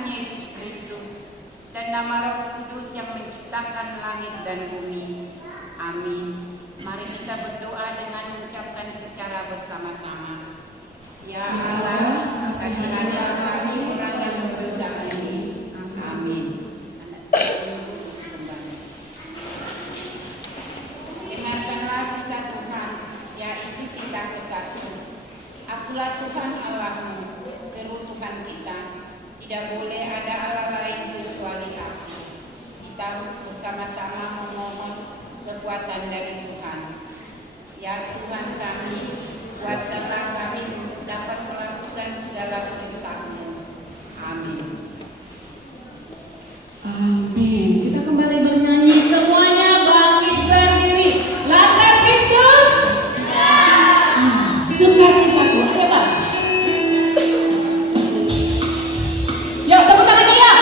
Tuhan Yesus Kristus dan nama Roh Kudus yang menciptakan langit dan bumi. Amin. Mari kita berdoa dengan mengucapkan secara bersama-sama. Ya Allah, kasihanilah kami orang yang berdosa ini. Amin. Dengarkanlah kita Tuhan, yaitu kita kesatu. Akulah Tuhan Allahmu, seru Tuhan kita. Tidak boleh ada Allah lain kecuali Aku. Kita bersama-sama memohon kekuatan dari Tuhan. Ya Tuhan kami, kuatkanlah kami untuk dapat melakukan segala perintah-Mu. Amin. Amin. Kita kembali bernyanyi semuanya, bangkit berdiri. Laskar Kristus, sukacitaku. Ayo Pak. Yuk tepuk tangannya ya.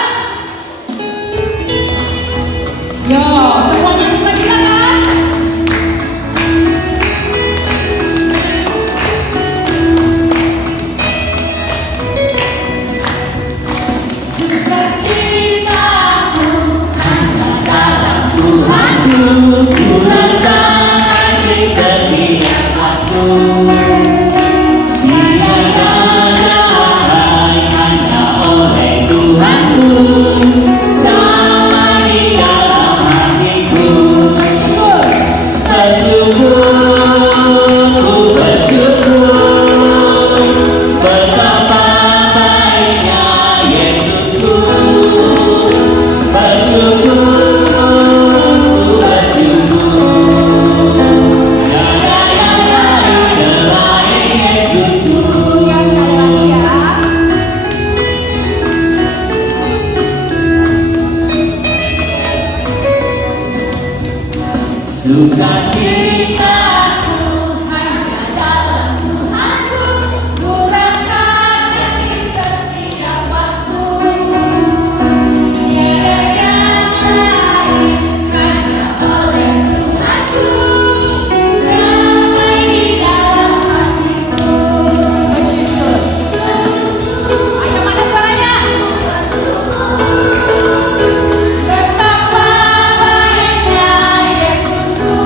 Yo, semuanya sukacita kan? Sukacitaku hanya dalam Tuhanku, ku rasakan di setiap waktu. Tiada lain hanya oleh Tuhanku, damai di dalam hatiku. Bersyukur, ku bersyukur, betapa baiknya Yesusku. Bersyukur, ku bersyukur, tiada yang lain selain Yesusku. Ya sekali lagi ya. Sukacitaku hanya dalam Tuhanku, ku rasakan di setiap waktu. Tiada yang lain hanya oleh Tuhanku, damai di dalam hatiku. Bersyukur. Ayo mana suaranya? Betapa baiknya Yesusku.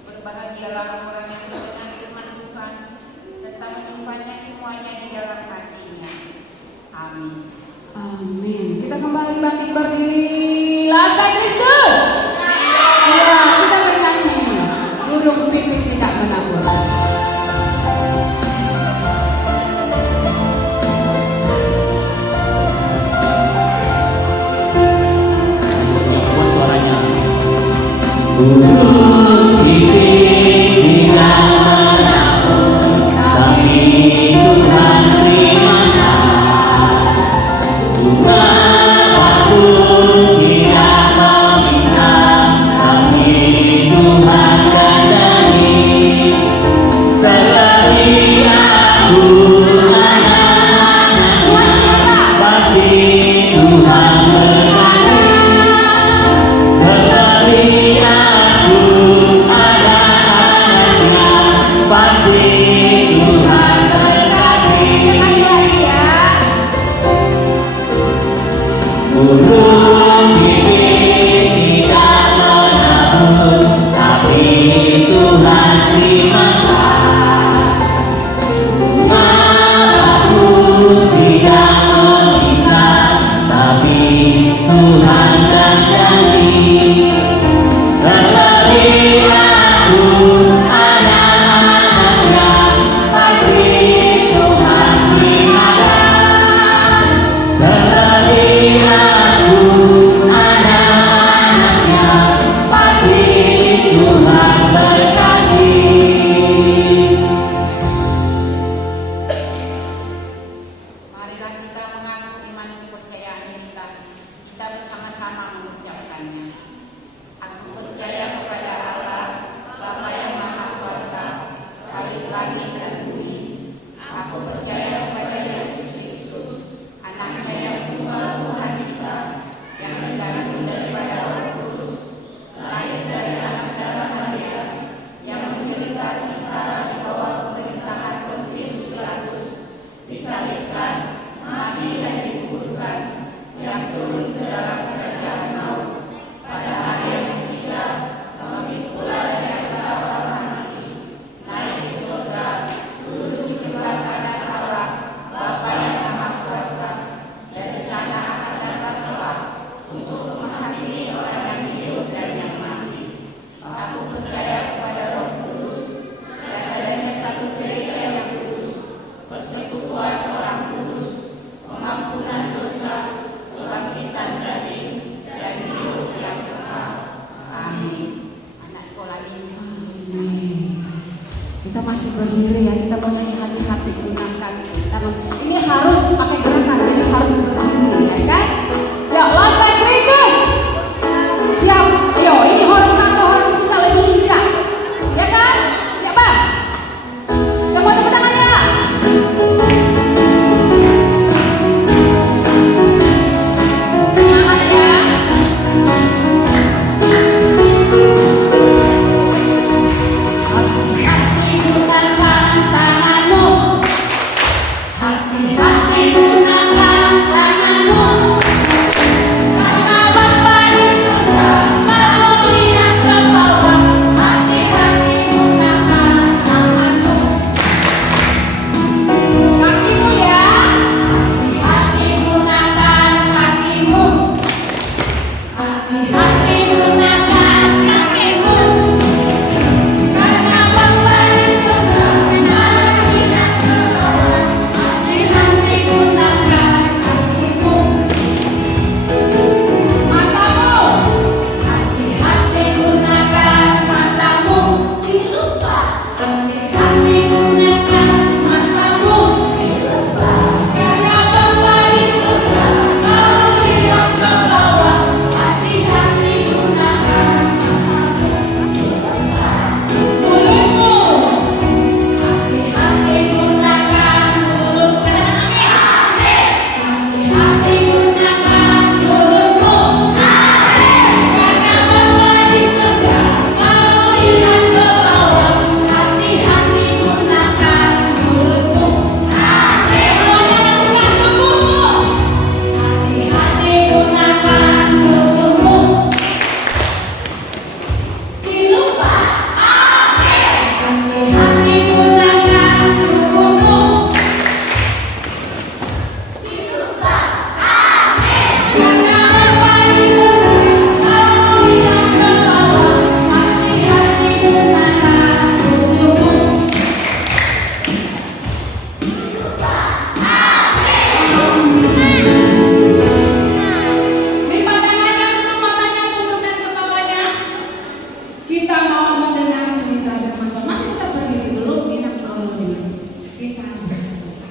Berbahagialah orang yang mendengar firman Tuhan serta menyimpannya semuanya di dalam hatinya. Amin. Amin. Kita kembali bangkit berdiri. Laskar Kristus. Siap, kita bernyanyi. Burung pipit tidak menabur. Buat suaranya. Burung pipit tidak menabur, tapi Tuhan berimanlah. Bunga pun tidak meminta, tapi Tuhan dandani. Terlebih aku anak-anaknya, pasti Tuhan berkati. Terlebih aku ada masih berdiri ya, kita mau nyanyi hati-hati gunakan tangan. Ini harus pakai gerakan, jadi harus berdiri ya kan? Ya, last time berikut. Siap, ayo ini orang satu harus bisa lebih lincah. Ya kan? Ya bang. Semua tepuk tangannya. Semangat ya. Hati-hati gunakan tanganmu. Hati-hati gunakan tanganmu. Karena Bapa di surga selalu melihat ke bawah. Hati-hati gunakan tanganmu. Kakimu ya. Hati-hati gunakan kakimu. Hati-hati gunakan kakimu. Karena Bapa di surga melihat ke bawah. Hati-hati gunakan kakimu. Matamu. Hati-hati gunakan matamu. Cilupa. Hati-hati gunakan matamu. Cilupa. Karena Bapa di surga selalu melihat ke bawah. Hati-hati gunakan matamu. Mulutmu. Hati-hati gunakan mulut. Katakan amin. Hati-hati gunakan mulutmu. Karena Bapa di surga selalu melihat ke bawah. Hati-hati gunakan mulutmu. Semuanya lakukan tubuhmu. Hati-hati gunakan tubuhmu. Cilupa. Hati-hati gunakan tubuhmu. Cilupa. Karena Bapa di surga selalu melihat ke bawah. Hati-hati gunakan tubuhmu. Lipat tangannya, tutup matanya, tutupkan kepalanya. Kita mau mendengar cerita firman Tuhan. Masih tetap berdiri belum? Inap selalu dulu. Kita berdoa.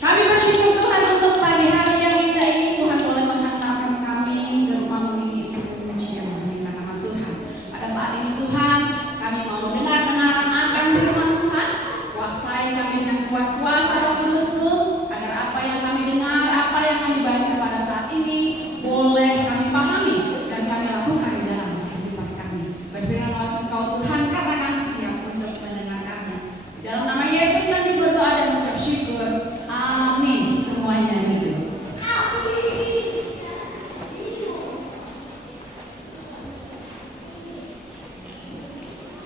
Kami bersyukur Tuhan untuk pagi hari yang indah ini. Tuhan boleh menghantarkan kami ke rumah-Mu ini untuk pujian meminta nama Tuhan. Pada saat ini Tuhan, kami mau mendengar kenalan akan firman Tuhan. Kuasai kami dengan kuat kuasa Roh Kudus-Mu, agar apa yang kami dengar, apa yang kami baca pada saat ini boleh kami pahami dan kami lakukan di dalam kehidupan kami. Berfirmanlah Engkau Tuhan, karena kami siap untuk mendengarkannya. Di dalam nama Yesus kami berdoa dan mengucap syukur. Amin. Semuanya dulu.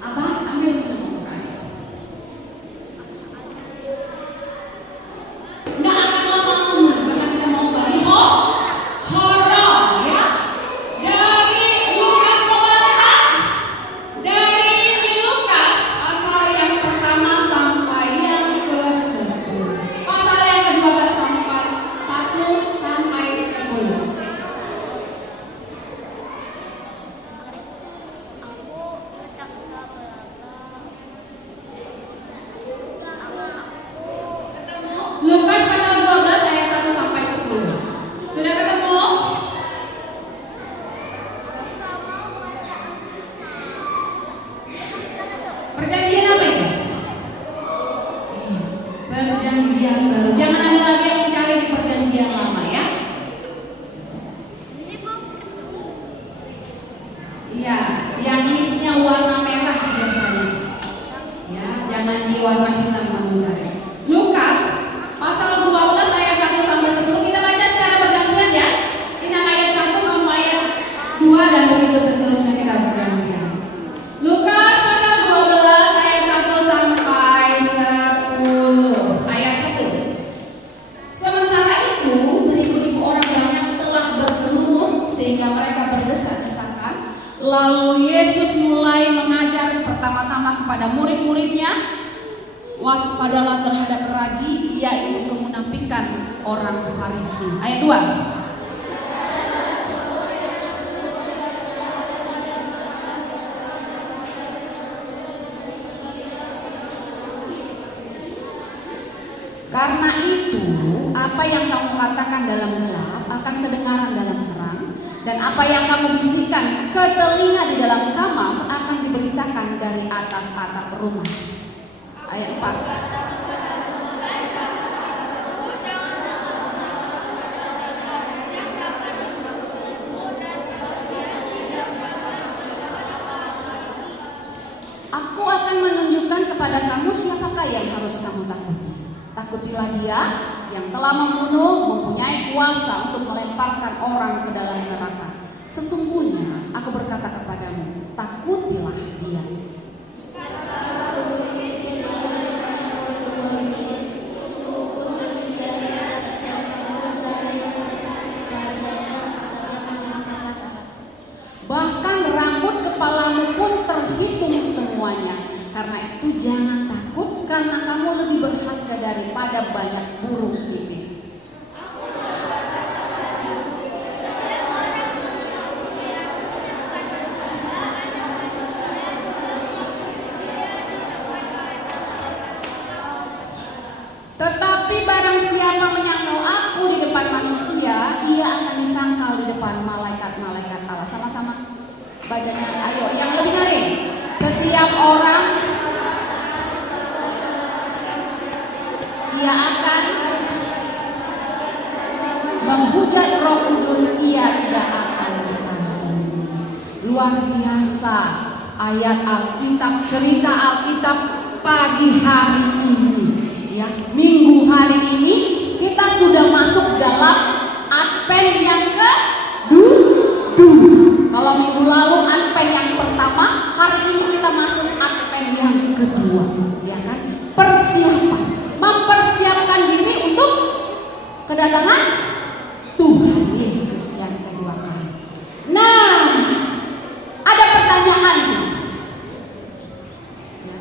Abang ambil minum untuk air. Nggak akan lama-lama karena kita mau baliho horor ya. Dari Lukas pembalita, dari Injil Lukas pasal yang pertama sampai yang ke-10, pasal yang ke-12 sampai 1 sampai 10. Lukas pasal 12 ayat 1 sampai 10. Sudah ketemu? Perjanjian apa itu? Perjanjian baru. Jangan ada lagi yang mencari di perjanjian lama ya. Iya, yang listnya warna merah biasanya. Ya, jangan di warna hitam kamu cari. Lukas pasal 12 ayat 1 sampai 10 kita baca secara bergantian ya. Ini ayat 1, kamu ayat 2 dan begitu seterusnya kita bergantian. Lukas pasal 12 ayat 1 sampai 10. Ayat 1. Sementara itu beribu-ribu orang banyak telah berkerumun sehingga mereka berdesak-desakan. Lalu Yesus mulai mengajar pertama-tama kepada murid-muridnya, waspadalah terhadap ragi, yaitu kemunafikan orang Farisi. Ayat 2. apa yang kamu katakan dalam gelap akan kedengaran dalam terang, dan apa yang kamu bisikkan ke telinga di dalam kamar akan diberitakan dari atas atap rumah. Ayat 4. Aku akan menunjukkan kepada kamu siapakah yang harus kamu takuti. Takutilah dia yang telah membunuh, mempunyai kuasa untuk melemparkan orang ke dalam neraka. Sesungguhnya aku berkata kepadamu, takutilah dia. Bahkan rambut kepalamu pun terhitung semuanya. Karena itu jangan takut, karena kamu lebih berharga daripada banyak burung pipit. Tetapi barang siapa menyangkal aku di depan manusia, ia akan disangkal di depan malaikat-malaikat Allah. Sama-sama bacanya, ayo yang lebih nyaring. Setiap orang ia akan menghujat Roh Kudus, ia tidak akan diampuni. Luar biasa ayat Alkitab, cerita Alkitab pagi hari ini. Ya, minggu hari ini kita sudah masuk dalam Advent yang kedua. Kalau minggu lalu Advent yang pertama, hari ini kita masuk Advent yang kedua, ya kan? Persiapan, mempersiapkan diri untuk kedatangan Tuhan Yesus yang kedua kali. Nah, ada pertanyaan tuh. Ya.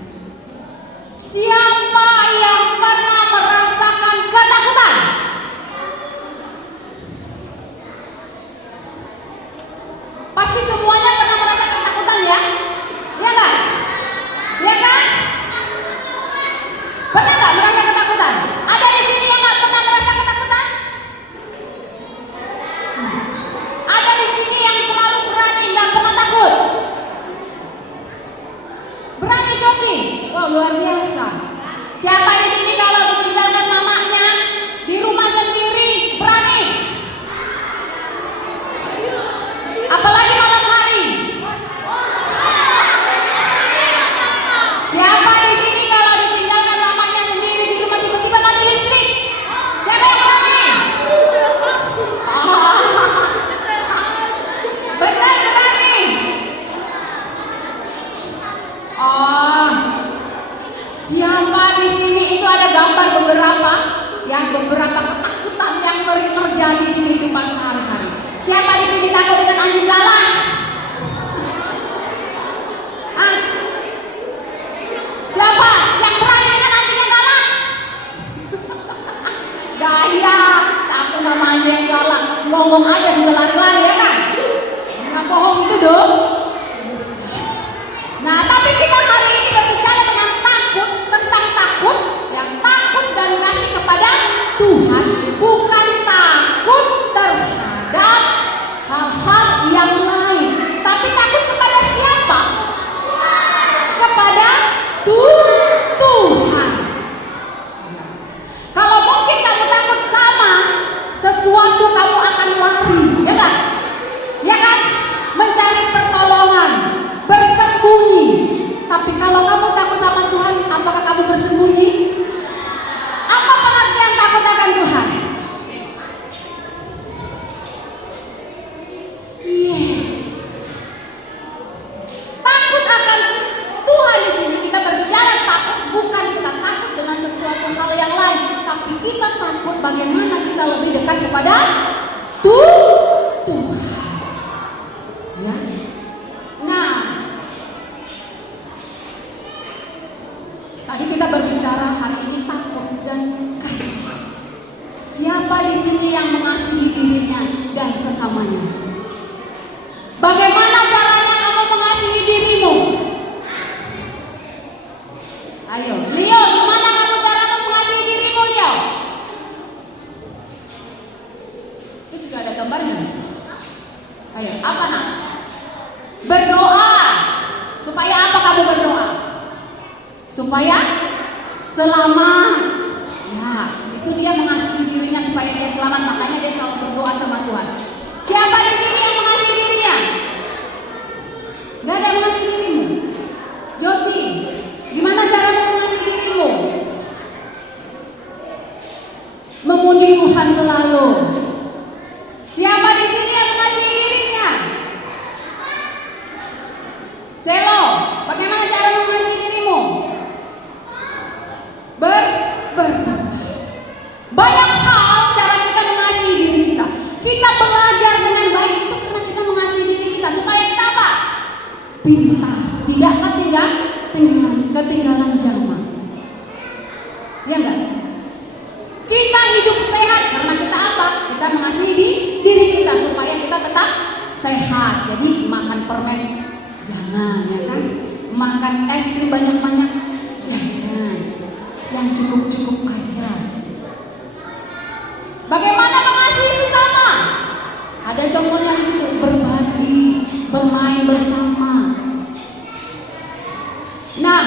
Siapa yang pernah merasakan ketakutan? Pasti semuanya pernah merasakan ketakutan ya? Ya kan? Ya kan? Pernah nggak merasa ketakutan? Ada di sini yang nggak pernah merasa ketakutan? Ada di sini yang selalu berani, nggak pernah takut? Berani Josi? Wow, luar biasa. Siapa di sini kalau ditinggalkan mamanya di rumah sendiri berani? Apalagi malam hari. Siapa di sini kalau ditinggalkan mamanya sendiri di rumah tiba-tiba mati listrik? Siapa yang berani? Benar berani. Siapa di sini itu ada gambar beberapa ketakutan yang sering terjadi di kehidupan sehari-hari. Siapa di sini takut dengan anjing galak? Siapa yang berani dengan anjing yang galak? Gaya, takut sama anjing yang galak. Ngomong aja sudah lari-lari ya kan? Nggak bohong itu dong. Nah, tapi kita hari ini berbicara dengan takut, tentang takut, yang takut dan kasih kepada Tuhan, bukan takut terhadap hal-hal yang lain, tapi takut kepada siapa? Kepada Tuhan. Kalau mungkin kamu takut sama sesuatu, kamu akan lari, ya kan? Ya kan? Mencari pertolongan, bersembunyi. Tapi kalau kamu takut sama Tuhan, apakah kamu bersembunyi? Apa pengertian takut akan Tuhan? Yes. Takut akan Tuhan di sini kita berbicara takut, bukan kita takut dengan sesuatu hal yang lain, tapi kita takut bagaimana kita lebih dekat kepada Tuhan. Ya. Nah, tadi kita berbicara hari ini takut dan kasih. Siapa di sini yang mengasihi dirinya dan sesamanya? Bagaimana caranya kamu mengasihi dirimu? Ayo, Leo, gimana kamu cara mengasihi dirimu, Leo? supaya selamat. Ya, itu dia mengasihi dirinya supaya dia selamat, makanya dia selalu berdoa sama Tuhan. Siapa di sini yang mengasihi dirinya? Gak ada yang mengasihi dirimu. Josi, gimana cara mengasihi dirimu? Memuji Tuhan selalu. Siapa di sini yang mengasihi dirinya? Celo, bagaimana cara mengasihi dirimu? Banyak hal cara kita mengasihi diri kita. Kita belajar dengan baik itu karena kita mengasihi diri kita supaya kita apa? Pintar, tidak ketinggalan zaman. Ya enggak? Kita hidup sehat karena kita apa? Kita mengasihi diri kita supaya kita tetap sehat. Jadi makan permen jangan, ya kan? Makan es krim banyak-banyak jangan. Yang cukup-cukup aja. Bagaimana mengasihi sesama? Ada contohnya di situ, berbagi, bermain bersama. Nah,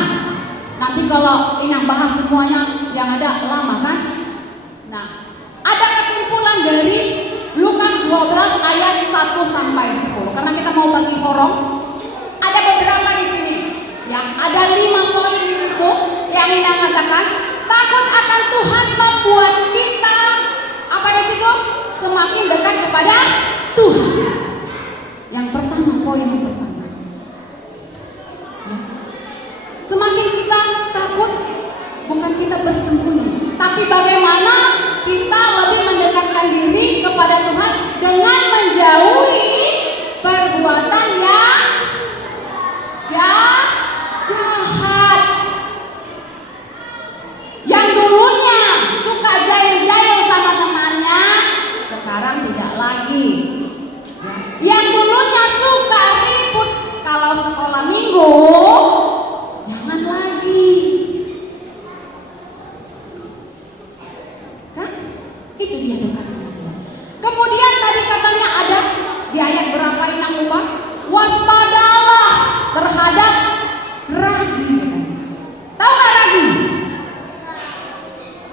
nanti kalau Inang bahas semuanya yang ada lama kan? Nah, ada kesimpulan dari Lukas 12 ayat 1 sampai 10. Karena kita mau bagi horong, ada beberapa di sini. Ya, ada 5 poin di situ yang Inang katakan, takut akan Tuhan membuat kita apa di situ? Semakin dekat kepada Tuhan. Yang pertama, poin yang pertama. Ya. Semakin kita takut, bukan kita bersembunyi, tapi bagaimana kita lebih mendekatkan diri kepada Tuhan dengan menjauhi perbuatan yang jahat. Yang dulunya suka jahil-jahil sama temannya, sekarang tidak lagi. Yang dulunya suka ribut kalau sekolah minggu, jangan lagi. Kan? Itu dia dekat sama Tuhan. Kemudian tadi katanya ada di ayat berapa Inang lupa? Waspadalah terhadap ragi. Tahu nggak ragi?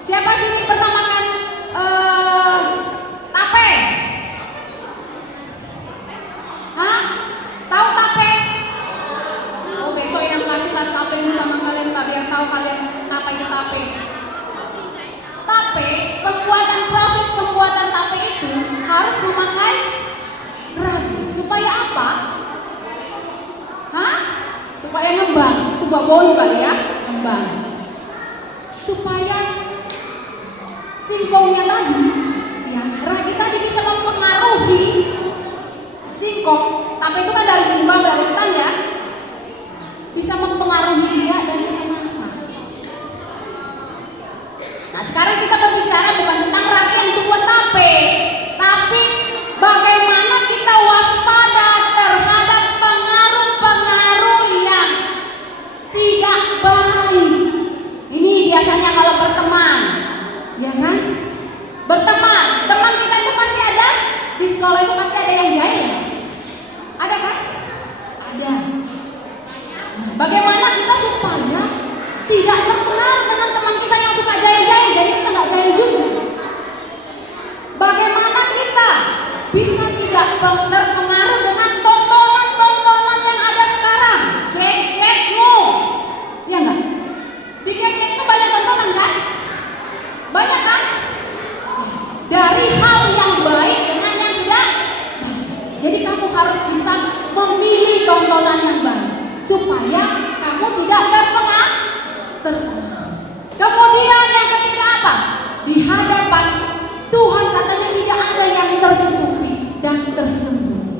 Siapa sini pernah makan tape? Hah? Tahu tape? Oh, besok Inang kasih lah tape dulu sama kalian Pak, biar tahu kalian apa itu tape. Tape, proses pembuatan tape itu harus memakai ragi. Supaya apa? Hah? Supaya ngembang. Itu babon kali ya, ngembang. Supaya singkongnya tadi, ya, ragi tadi bisa mempengaruhi singkong. Tape itu kan dari singkong, dari ketan ya, bisa mempengaruhi dia dan bisa masak. Nah, sekarang kita berbicara bukan tentang ragi yang untuk buat tape, tapi bagaimana kita waspada terhadap pengaruh-pengaruh yang tidak baik. Ini biasanya kalau berteman, ya kan? Berteman, teman kita itu pasti ada di sekolah itu pasti ada yang jahil. Ada kan? Ada. Nah, bagaimana kita supaya tidak terpengaruh dengan teman kita yang suka jahil-jahil, jadi kita nggak jahil juga. Bagaimana kita bisa tidak terpengaruh dengan tontonan-tontonan yang ada sekarang, gadgetmu, ya nggak? Di gadgetmu banyak tontonan kan? Banyak kan? Dari hal yang baik dengan yang tidak baik. Jadi kamu harus bisa memilih tontonan yang baik supaya kamu tidak terpengaruh. Kemudian yang ketiga apa? Di hadapan Tuhan katanya tidak ada yang tertutupi dan tersembunyi.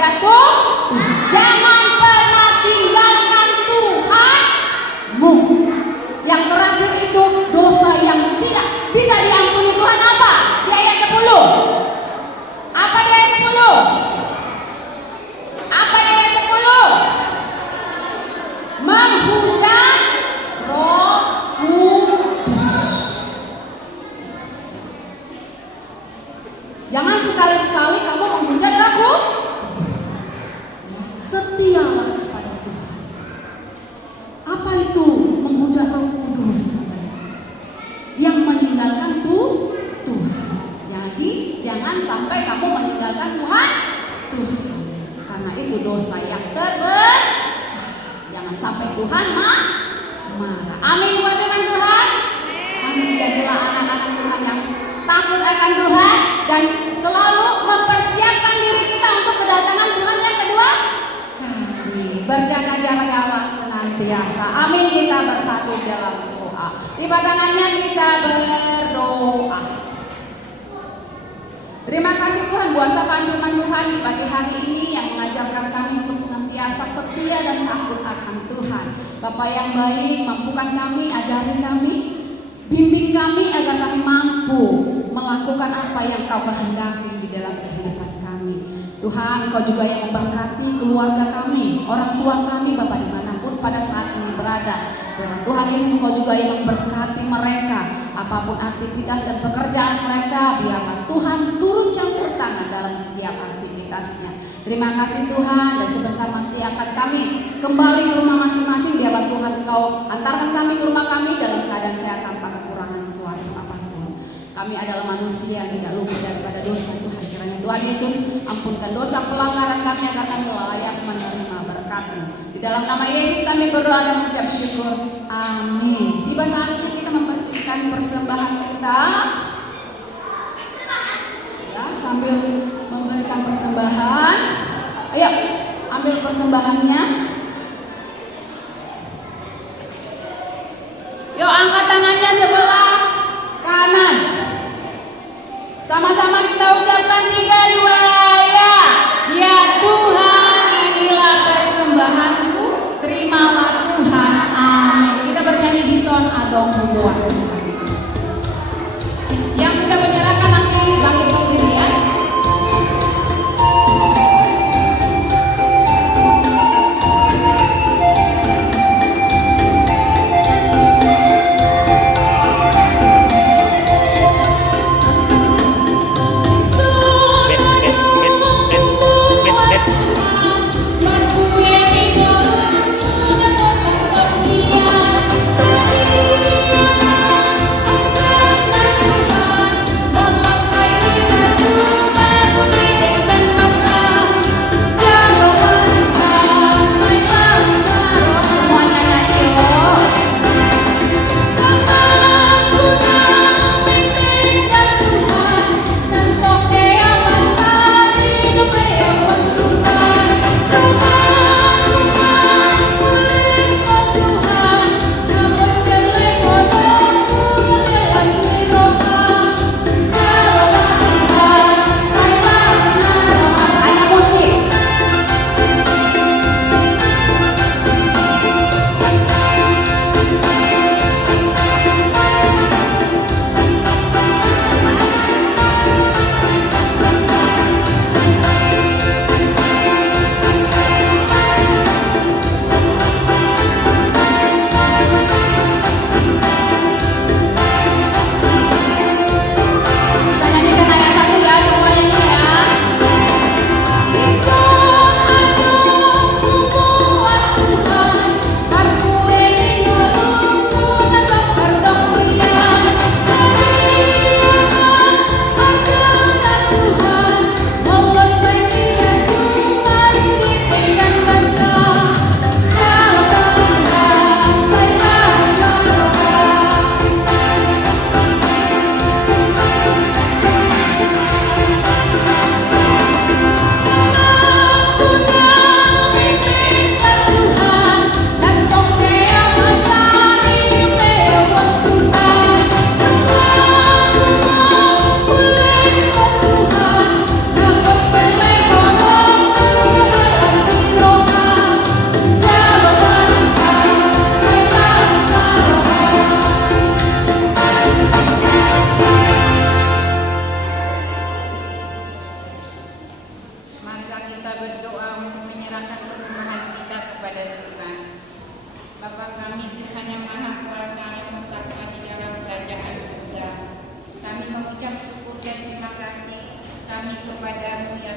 kepada Tuhan. Jangan pernah tinggalkan Tuhanmu. Yang terakhir itu dosa yang tidak bisa diampuni Tuhan apa? Di ayat 10. Apa di ayat 10? Apa di ayat 10? Menghujat Roh Kudus. Jangan sekali-sekali kamu menghujat Roh Kudus. Setialah kepada Tuhan. Apa itu menghujat Roh Kudus? Yang meninggalkan Tuhan. Jadi jangan sampai kamu meninggalkan Tuhan. Karena itu dosa yang terbesar. Jangan sampai Tuhan marah. Amin buat firman Tuhan. Amin. Jadilah anak-anak Tuhan yang takut akan Tuhan dan selalu mempersiapkan diri kita untuk kedatangan Tuhan yang kedua kali. Berjaga-jagalah senantiasa. Amin. Kita bersatu dalam doa. Lipat tangannya, kita berdoa. Terima kasih Tuhan buat sapaan firman Tuhan di pagi hari ini yang mengajarkan kami untuk senantiasa setia dan takut akan Tuhan. Bapa yang baik, mampukan kami, ajari kami, bimbing kami agar kami mampu melakukan apa yang Kau kehendaki di dalam kehidupan kami. Tuhan, Kau juga yang memberkati keluarga kami, orang tua kami, Bapa dimanapun pada saat ini berada. Dan Tuhan Yesus, Kau juga yang memberkati mereka, apapun aktivitas dan pekerjaan mereka, biarlah Tuhan turun campur tangan dalam setiap aktivitasnya. Terima kasih Tuhan, dan sebentar nanti akan kami kembali ke rumah masing-masing. Biarlah Tuhan Kau antarkan kami ke rumah kami dalam keadaan sehat tanpa kekurangan sesuatu apapun. Kami adalah manusia yang tidak luput daripada dosa Tuhan. Kiranya Tuhan Yesus ampunkan dosa pelanggaran kami agar kami layak menerima berkat-Mu. Di dalam nama Yesus kami berdoa dan mengucap syukur. Amin. Tiba saatnya kita memperhatikan persembahan kita. Ya, sambil memberikan persembahan. Ayo, ambil persembahannya. Yuk, angkat tangannya sebelah kanan. Sama-sama kita ucapkan 3, 2, ya. Ya Tuhan, inilah persembahanku. Terimalah Tuhan. Amin. Kita bernyanyi di son adong buat Tuhan. Yang sudah menyerahkan nanti bangkit berdiri ya. kita berdoa untuk menyerahkan persembahan kita kepada Tuhan. Bapa kami Tuhan yang Maha Kuasa yang bertata di dalam kerajaan surga, kami mengucap syukur dan terima kasih kami kepadamu ya